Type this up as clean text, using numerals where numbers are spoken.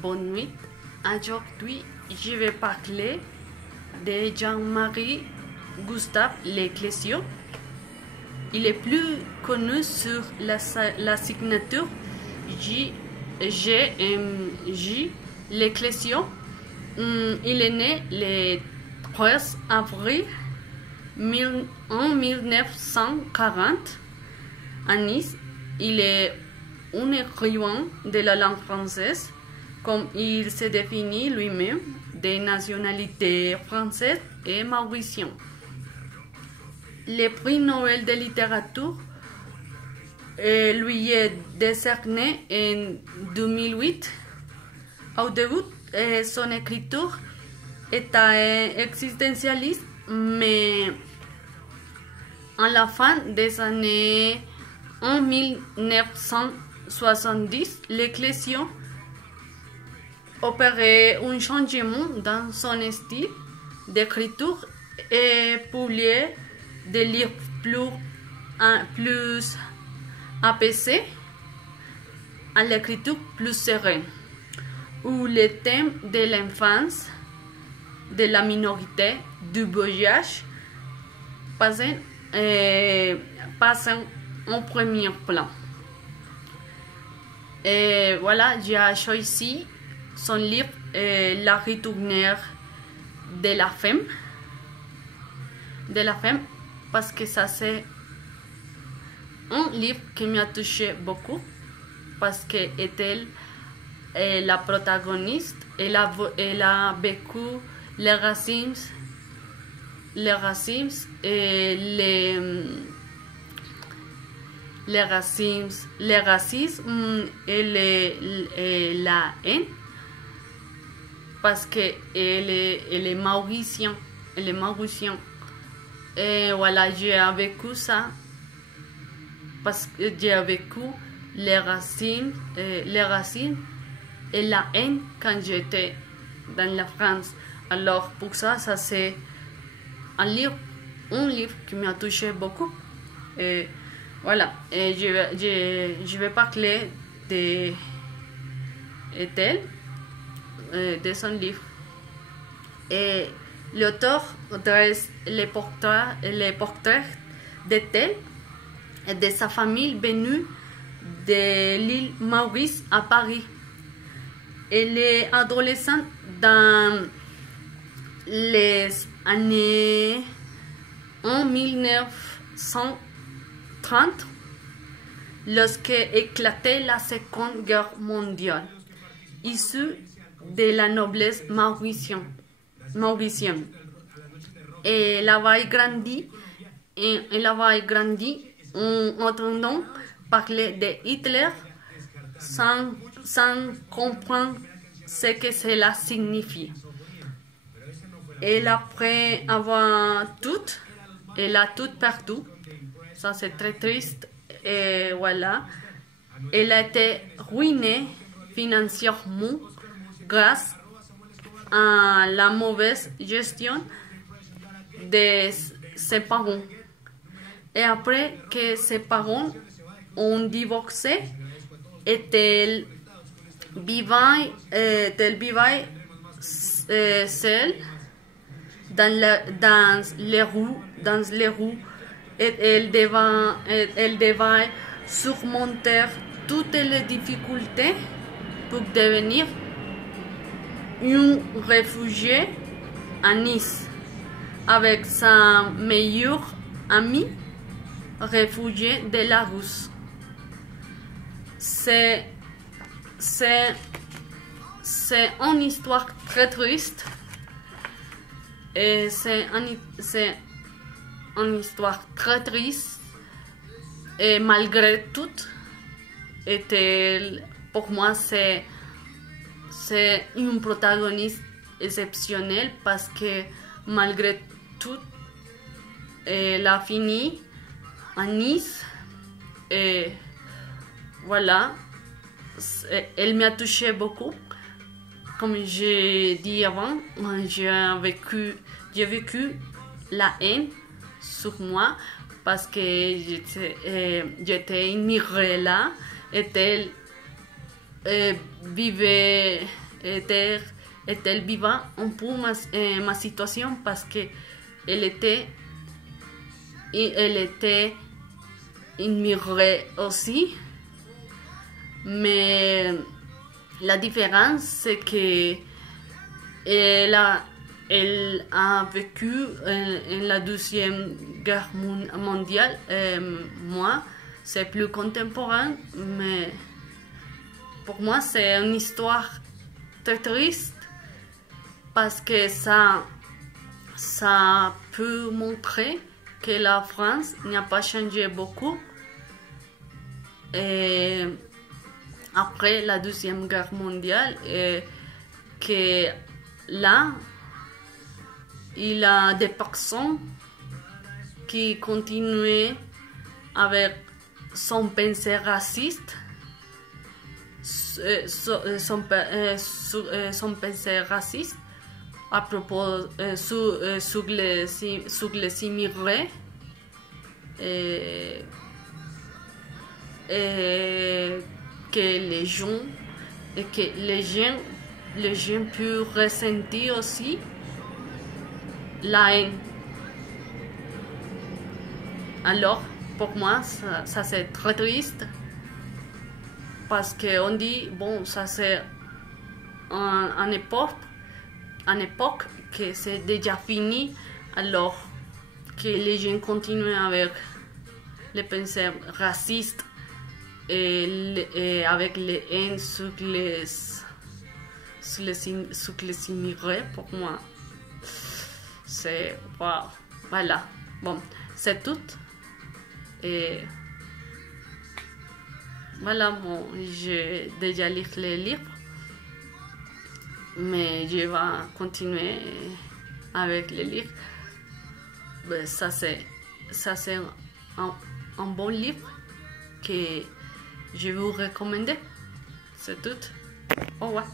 bonne nuit. Aujourd'hui, je vais parler de Jean-Marie Gustave Leclésio. Il est plus connu sur la signature GMJ Leclésio. Il est né le 13 avril 1940 à Nice. Il est un écrivain de la langue française, comme il se définit lui-même, de nationalité française et mauricienne. Le prix Nobel de littérature lui est décerné en 2008. Au début, son écriture était existentialiste, mais à la fin des années 1970, Leclésio opérait un changement dans son style d'écriture et publiait des livres plus apaisés, à l'écriture plus sereine, où les thèmes de l'enfance, de la minorité, du voyage passent en premier plan. Et voilà, j'ai choisi son livre La ritournelle de la femme. Parce que ça c'est un livre qui m'a touché beaucoup, parce que elle est la protagoniste. Elle a vécu le racisme et la haine, parce que elle est mauricienne. Et voilà, j'ai vécu ça, parce que j'ai vécu le racisme et la haine quand j'étais dans la France. Alors pour ça c'est un livre qui m'a touché beaucoup. Et voilà, et je vais parler de son livre. Et l'auteur dresse les portraits d'Ethel et de sa famille venue de l'île Maurice à Paris. Elle est adolescente dans les années 1930, lorsque éclatait la Seconde Guerre mondiale, issue de la noblesse mauricienne. Et elle avait grandi en entendant parler de Hitler sans comprendre ce que cela signifiait. Et après avoir elle a tout perdu. Ça c'est très triste. Et voilà, elle a été ruinée financièrement grâce à la mauvaise gestion de ses parents. Et après que ses parents ont divorcé, elle vivait seule dans les rues, et elle devait surmonter toutes les difficultés pour devenir une réfugiée à Nice, avec sa meilleure amie réfugiée de la Russie. C'est une histoire très triste, et c'est une histoire très triste, et malgré tout, pour moi c'est une protagoniste exceptionnelle, parce que malgré tout, elle a fini à Nice. Et voilà, elle m'a touché beaucoup. Comme j'ai dit avant, j'ai vécu la haine sur moi, parce que j'étais immigrée là, et elle vivait est-elle vivant un peu ma situation parce que elle était immigrée aussi, mais la différence c'est que elle a vécu en la Deuxième Guerre mondiale. Moi, c'est plus contemporain, mais pour moi, c'est une histoire très triste parce que ça peut montrer que la France n'a pas changé beaucoup. Et après la Deuxième Guerre mondiale, et que là, il y a des personnes qui continuent avec son pensée raciste, son pensée raciste à propos sur les immigrés et que les gens peuvent ressentir aussi la haine. Alors, pour moi, ça c'est très triste parce qu'on dit, bon, ça c'est une époque que c'est déjà fini, alors que les gens continuent avec les pensées racistes et avec les haines sur les immigrés. Pour moi, c'est wow. Voilà, bon, c'est tout. Et voilà, bon, j'ai déjà lu les livres, mais je vais continuer avec les livres. Ben, ça c'est un bon livre que je vous recommande. C'est tout. Au revoir.